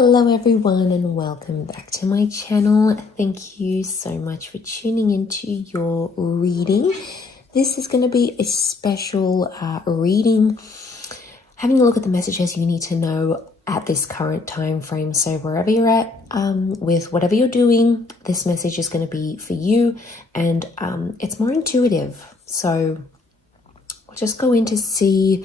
Hello everyone and welcome back to my channel. Thank you so much for tuning into your reading. This is going to be a special reading, having a look at the messages you need to know at this current time frame. So wherever you're at with whatever you're doing, this message is going to be for you, and it's more intuitive. So we'll just go in to see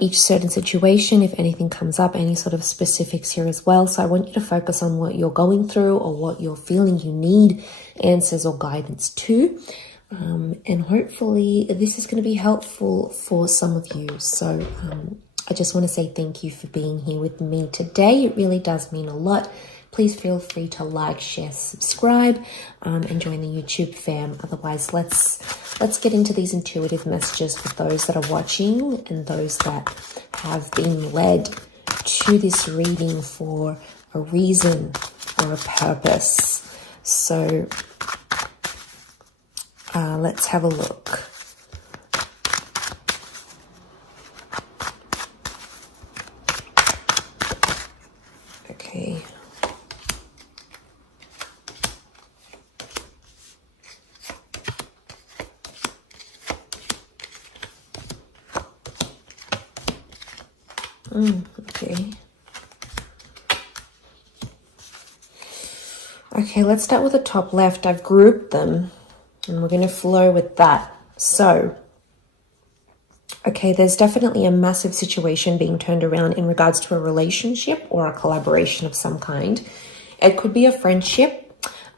each certain situation, if anything comes up, any sort of specifics here as well. So I want you to focus on what you're going through or what you're feeling you need answers or guidance to. And hopefully this is going to be helpful for some of you. So I just want to say thank you for being here with me today. It really does mean a lot. Please feel free to like, share, subscribe, and join the YouTube fam. Otherwise, let's get into these intuitive messages for those that are watching and those that have been led to this reading for a reason or a purpose. So let's have a look. Okay. Okay, let's start with the top left. I've grouped them and we're going to flow with that. So, okay, there's definitely a massive situation being turned around in regards to a relationship or a collaboration of some kind. It could be a friendship.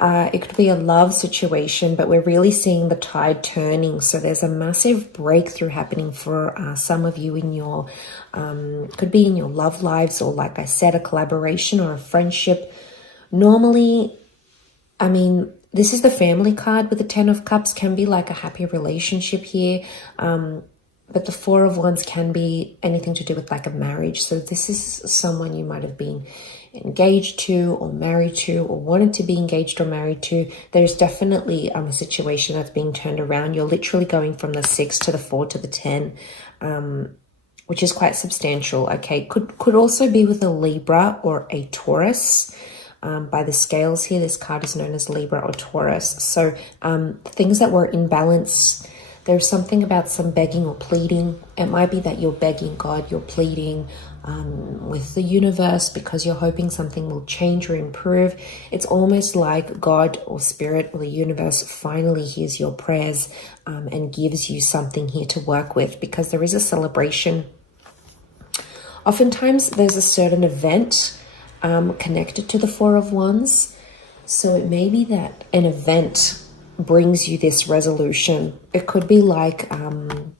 It could be a love situation, but we're really seeing the tide turning. So there's a massive breakthrough happening for some of you in your, could be in your love lives, or like I said, a collaboration or a friendship. Normally, I mean, this is the family card with the 10 of Cups, can be like a happy relationship here. But the 4 of Wands can be anything to do with like a marriage. So this is someone you might have been engaged to or married to or wanted to be engaged or married to. There's definitely a situation that's being turned around. You're literally going from the 6 to the 4 to the 10, which is quite substantial. Okay, could also be with a Libra or a Taurus. By the scales here, this card is known as Libra or Taurus. So things that were in balance. There's something about some begging or pleading. It might be that you're begging God, you're pleading with the universe because you're hoping something will change or improve. It's almost like God or Spirit or the universe finally hears your prayers and gives you something here to work with, because there is a celebration. Oftentimes there's a certain event connected to the 4 of Wands. So it may be that an event brings you this resolution. It could be like an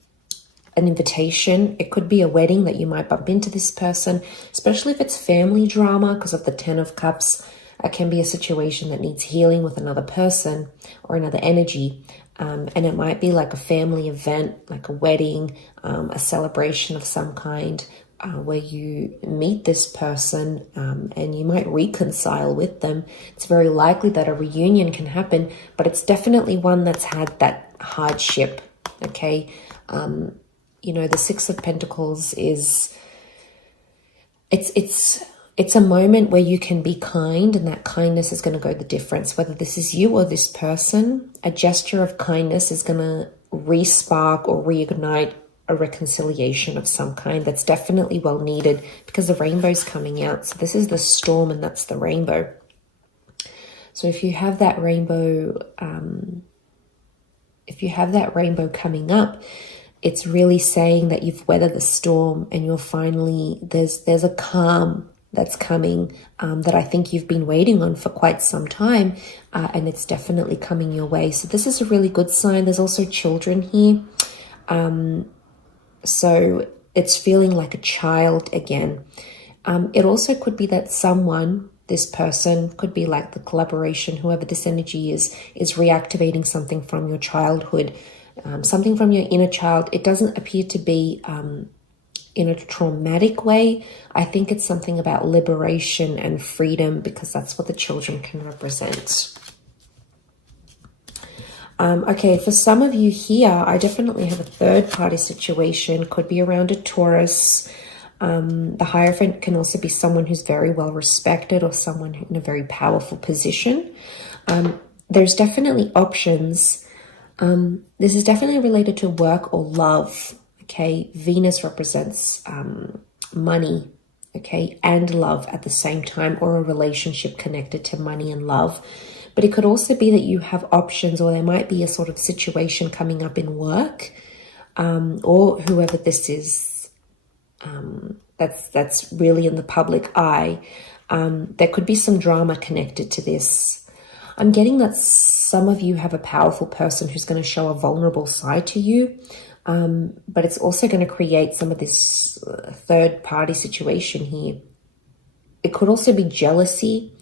invitation. It could be a wedding that you might bump into this person, especially if it's family drama, because of the 10 of Cups. It can be a situation that needs healing with another person or another energy. And it might be like a family event, like a wedding, a celebration of some kind, where you meet this person and you might reconcile with them. It's very likely that a reunion can happen, but it's definitely one that's had that hardship, okay? You know, the 6 of Pentacles is, it's a moment where you can be kind, and that kindness is going to go the difference. Whether this is you or this person, a gesture of kindness is going to re-spark or reignite a reconciliation of some kind that's definitely well needed, because the rainbow's coming out. So this is the storm and that's the rainbow. So if you have that rainbow, coming up, it's really saying that you've weathered the storm and you're finally, there's a calm that's coming that I think you've been waiting on for quite some time, and it's definitely coming your way. So this is a really good sign. There's also children here. So it's feeling like a child again. It also could be that someone, this person, could be like the collaboration, whoever this energy is reactivating something from your childhood, something from your inner child. It doesn't appear to be in a traumatic way. I think it's something about liberation and freedom, because that's what the children can represent. Okay, for some of you here, I definitely have a third party situation. Could be around a Taurus. The Hierophant can also be someone who's very well respected or someone in a very powerful position. There's definitely options. This is definitely related to work or love. Okay, Venus represents money, okay, and love at the same time, or a relationship connected to money and love. But it could also be that you have options, or there might be a sort of situation coming up in work, or whoever this is, that's really in the public eye. There could be some drama connected to this. I'm getting that some of you have a powerful person who's going to show a vulnerable side to you, but it's also going to create some of this third party situation here. It could also be jealousy.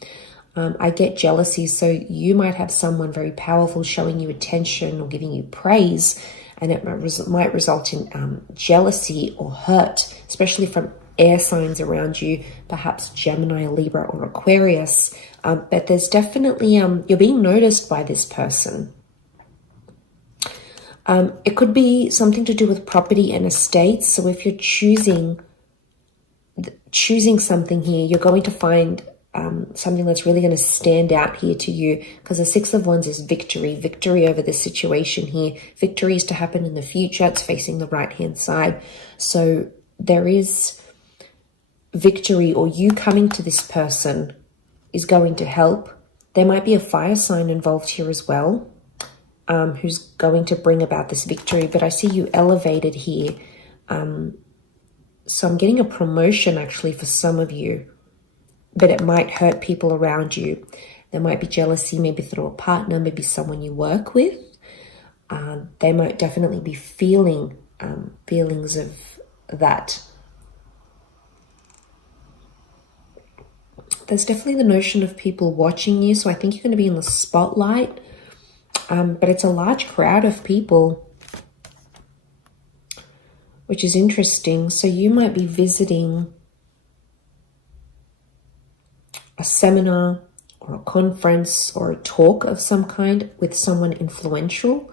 I get jealousy, so you might have someone very powerful showing you attention or giving you praise, and it might result in jealousy or hurt, especially from air signs around you, perhaps Gemini, Libra, or Aquarius. But there's definitely, you're being noticed by this person. It could be something to do with property and estates. So if you're choosing something here, you're going to find something that's really going to stand out here to you, because the Six of Wands is victory over this situation here. Victory is to happen in the future. It's facing the right hand side. So there is victory, or you coming to this person is going to help. There might be a fire sign involved here as well, who's going to bring about this victory. But I see you elevated here. So I'm getting a promotion actually for some of you, but it might hurt people around you. There might be jealousy, maybe through a partner, maybe someone you work with. They might definitely be feeling feelings of that. There's definitely the notion of people watching you. So I think you're going to be in the spotlight, but it's a large crowd of people, which is interesting. So you might be visiting a seminar or a conference or a talk of some kind with someone influential.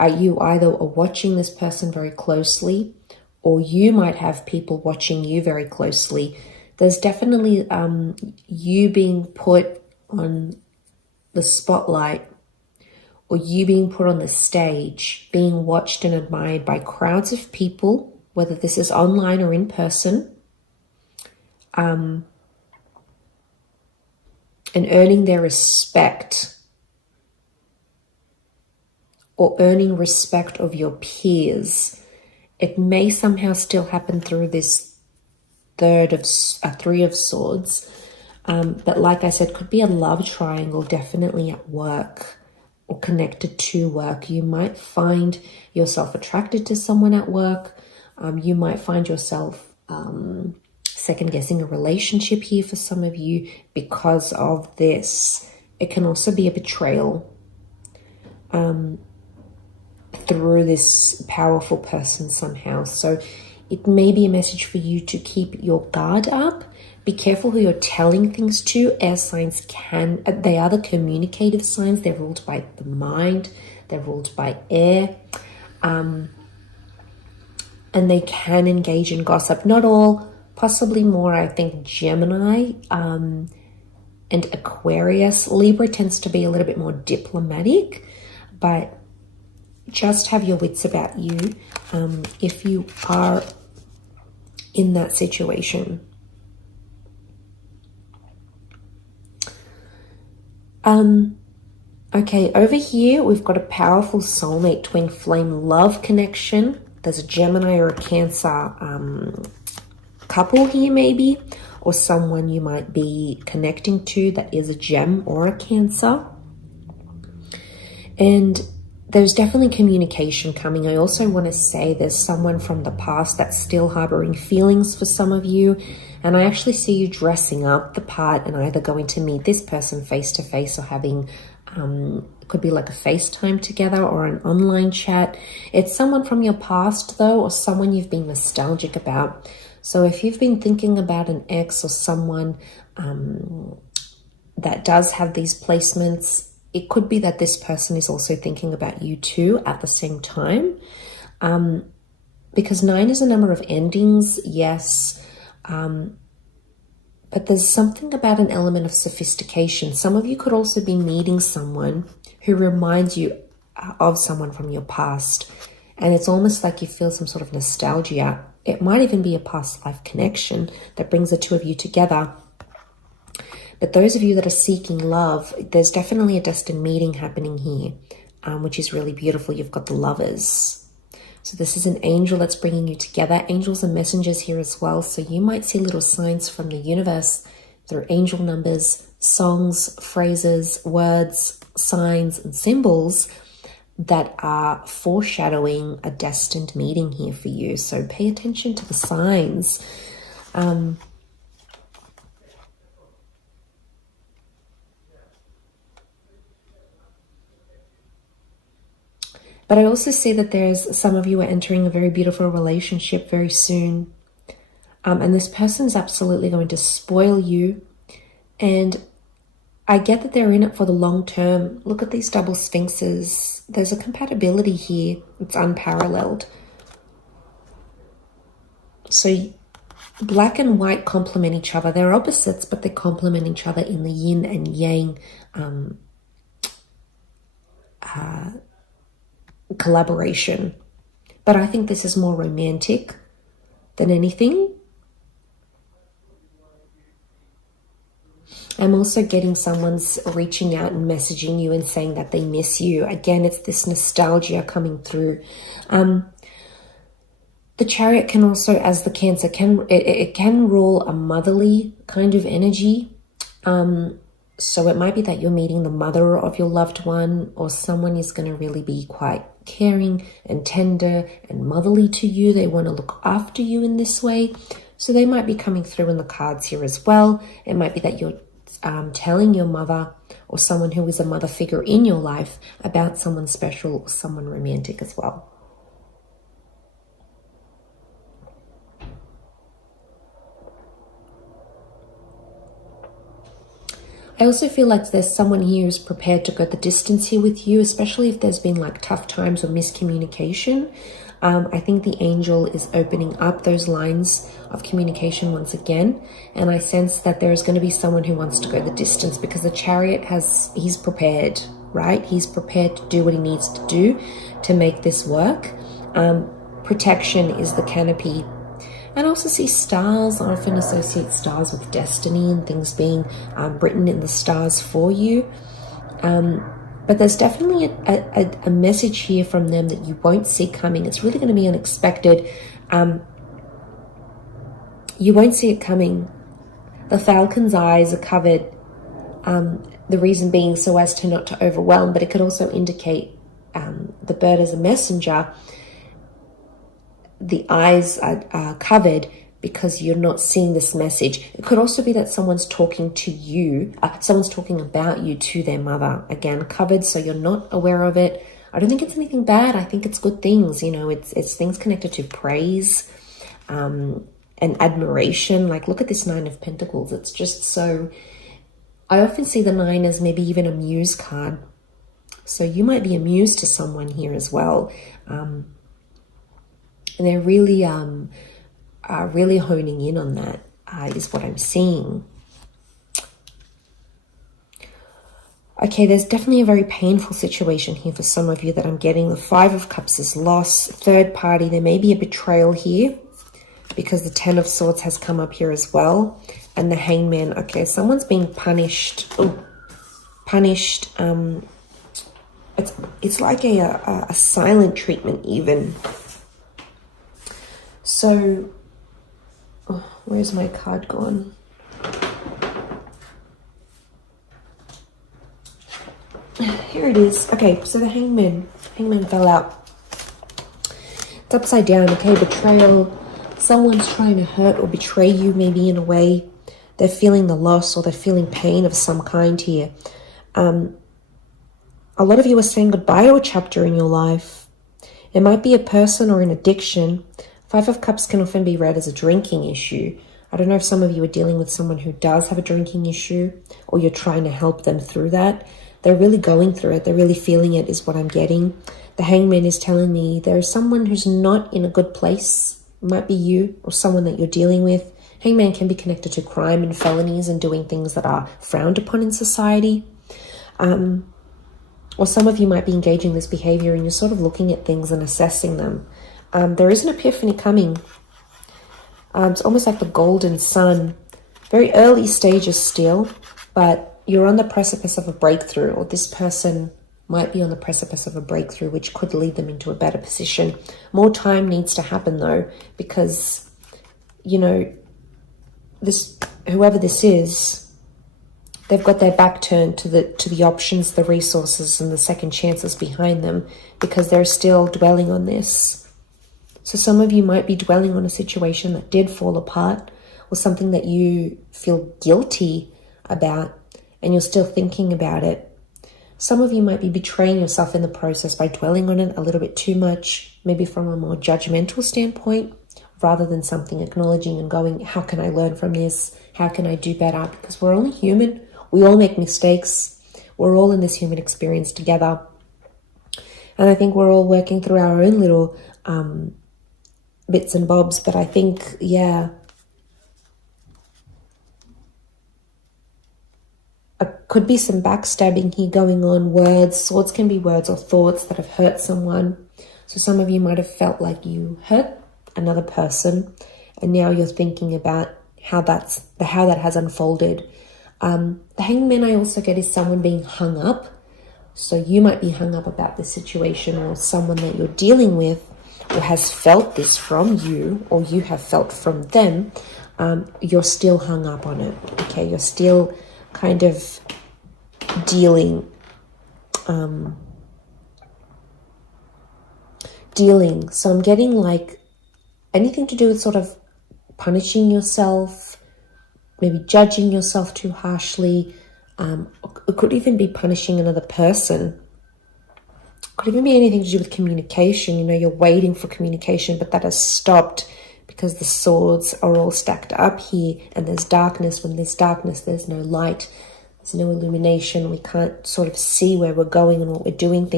You either are watching this person very closely, or you might have people watching you very closely. There's definitely you being put on the spotlight, or you being put on the stage, being watched and admired by crowds of people, whether this is online or in person, and earning their respect, or earning respect of your peers. It may somehow still happen through this Three of Swords, but like I said, could be a love triangle, definitely at work or connected to work. You might find yourself attracted to someone at work. You might find yourself second guessing a relationship here for some of you because of this. It can also be a betrayal through this powerful person somehow. So it may be a message for you to keep your guard up. Be careful who you're telling things to. Air signs they are the communicative signs. They're ruled by the mind. They're ruled by air. And they can engage in gossip. Not all, possibly more, I think, Gemini and Aquarius. Libra tends to be a little bit more diplomatic, but just have your wits about you if you are in that situation. Okay, over here we've got a powerful soulmate twin flame love connection. There's a Gemini or a Cancer couple here maybe, or someone you might be connecting to that is a Gem or a Cancer. And there's definitely communication coming. I also want to say there's someone from the past that's still harboring feelings for some of you. And I actually see you dressing up the part and either going to meet this person face to face or having, it could be like a FaceTime together or an online chat. It's someone from your past though, or someone you've been nostalgic about. So if you've been thinking about an ex or someone that does have these placements, it could be that this person is also thinking about you too at the same time. Because 9 is a number of endings, yes. But there's something about an element of sophistication. Some of you could also be meeting someone who reminds you of someone from your past. And it's almost like you feel some sort of nostalgia. It might even be a past life connection that brings the two of you together. But those of you that are seeking love, there's definitely a destined meeting happening here, which is really beautiful. You've got the lovers. So this is an angel that's bringing you together. Angels are messengers here as well. So you might see little signs from the universe through angel numbers, songs, phrases, words, signs, and symbols that are foreshadowing a destined meeting here for you. So pay attention to the signs. But I also see that there's some of you are entering a very beautiful relationship very soon. And this person's absolutely going to spoil you. And I get that they're in it for the long term. Look at these double sphinxes. There's a compatibility here. It's unparalleled. So black and white complement each other. They're opposites, but they complement each other in the yin and yang collaboration. But I think this is more romantic than anything. I'm also getting someone's reaching out and messaging you and saying that they miss you. Again, it's this nostalgia coming through. The Chariot can also, as the Cancer, it can rule a motherly kind of energy. So it might be that you're meeting the mother of your loved one, or someone is going to really be quite caring and tender and motherly to you. They want to look after you in this way. So they might be coming through in the cards here as well. It might be that you're telling your mother or someone who is a mother figure in your life about someone special or someone romantic as well. I also feel like there's someone here who's prepared to go the distance here with you, especially if there's been like tough times or miscommunication. I think the angel is opening up those lines of communication once again. And I sense that there is going to be someone who wants to go the distance, because the Chariot he's prepared, right? He's prepared to do what he needs to do to make this work. Protection is the canopy. And I also see stars. I often associate stars with destiny and things being written in the stars for you. But there's definitely a message here from them that you won't see coming. It's really going to be unexpected. You won't see it coming. The falcon's eyes are covered. The reason being so as to not to overwhelm, but it could also indicate the bird as a messenger. The eyes are covered because you're not seeing this message. It could also be that someone's talking to you, someone's talking about you to their mother. Again, covered, so you're not aware of it. I don't think it's anything bad. I think it's good things. You know, it's things connected to praise and admiration. Like, look at this Nine of Pentacles. It's just so... I often see the nine as maybe even a muse card. So you might be a muse to someone here as well. And they're really honing in on that, is what I'm seeing. Okay, there's definitely a very painful situation here for some of you that I'm getting. The Five of Cups is loss, third party. There may be a betrayal here because the Ten of Swords has come up here as well. And the Hangman. Okay, someone's being punished. Oh, punished. It's like a silent treatment even. So, where's my card gone? Here it is. Okay, so the Hangman fell out. It's upside down. Okay, betrayal. Someone's trying to hurt or betray you, maybe in a way. They're feeling the loss or they're feeling pain of some kind here. A lot of you are saying goodbye to a chapter in your life. It might be a person or an addiction. Five of Cups can often be read as a drinking issue. I don't know if some of you are dealing with someone who does have a drinking issue, or you're trying to help them through that. They're really going through it. They're really feeling it, is what I'm getting. The Hangman is telling me there is someone who's not in a good place. It might be you or someone that you're dealing with, Hangman can be connected to crime and felonies and doing things that are frowned upon in society. Or some of you might be engaging this behavior and you're sort of looking at things and assessing them. There is an epiphany coming. It's almost like the golden sun. Very early stages still, but you're on the precipice of a breakthrough, or this person might be on the precipice of a breakthrough, which could lead them into a better position. More time needs to happen though, because, you know, whoever this is, they've got their back turned to the options, the resources, and the second chances behind them, because they're still dwelling on this. So some of you might be dwelling on a situation that did fall apart, or something that you feel guilty about, and you're still thinking about it. Some of you might be betraying yourself in the process by dwelling on it a little bit too much, maybe from a more judgmental standpoint, rather than something acknowledging and going, how can I learn from this? How can I do better? Because we're only human. We all make mistakes. We're all in this human experience together. And I think we're all working through our own little bits and bobs. But I think, yeah, could be some backstabbing here going on. Words, swords can be words or thoughts that have hurt someone. So some of you might have felt like you hurt another person, and now you're thinking about how that has unfolded. The hangman I also get is someone being hung up. So you might be hung up about the situation, or someone that you're dealing with or has felt this from you, or you have felt from them. You're still hung up on it. Okay, you're still kind of dealing. So I'm getting like anything to do with sort of punishing yourself, maybe judging yourself too harshly. It could even be punishing another person. It could even be anything to do with communication. You know, you're waiting for communication, but that has stopped because the swords are all stacked up here, and there's darkness. When there's darkness, there's no light. There's no illumination. We can't sort of see where we're going and what we're doing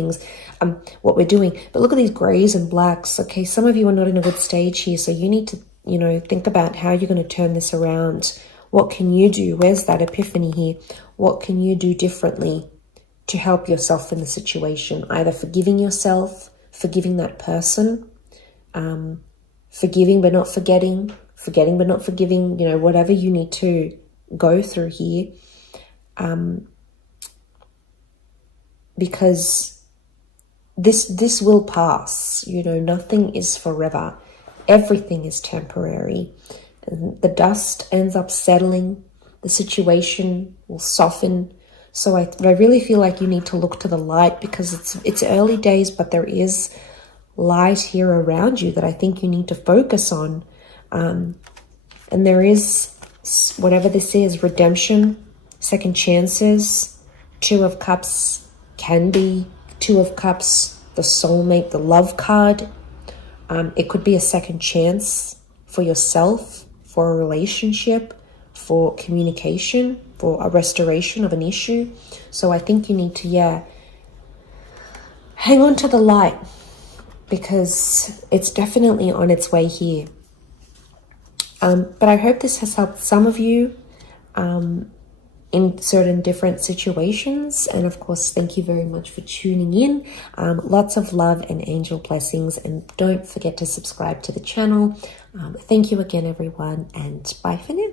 what we're doing. But look at these grays and blacks. Okay, some of you are not in a good stage here, so you need to, you know, think about how you're going to turn this around. What can you do? Where's that epiphany here? What can you do differently to help yourself in the situation? Either forgiving yourself, forgiving that person, forgiving but not forgetting, forgetting but not forgiving, you know, whatever you need to go through here. Because this will pass. You know, nothing is forever. Everything is temporary. And the dust ends up settling. The situation will soften. So I really feel like you need to look to the light, because it's early days, but there is light here around you that I think you need to focus on. And there is, whatever this is, redemption, second chances. Two of Cups can be Two of Cups, the soulmate, the love card. It could be a second chance for yourself, for a relationship, for communication, for a restoration of an issue. So I think you need to, hang on to the light, because it's definitely on its way here. But I hope this has helped some of you in certain different situations. And of course, thank you very much for tuning in. Lots of love and angel blessings. And don't forget to subscribe to the channel. Thank you again, everyone. And bye for now.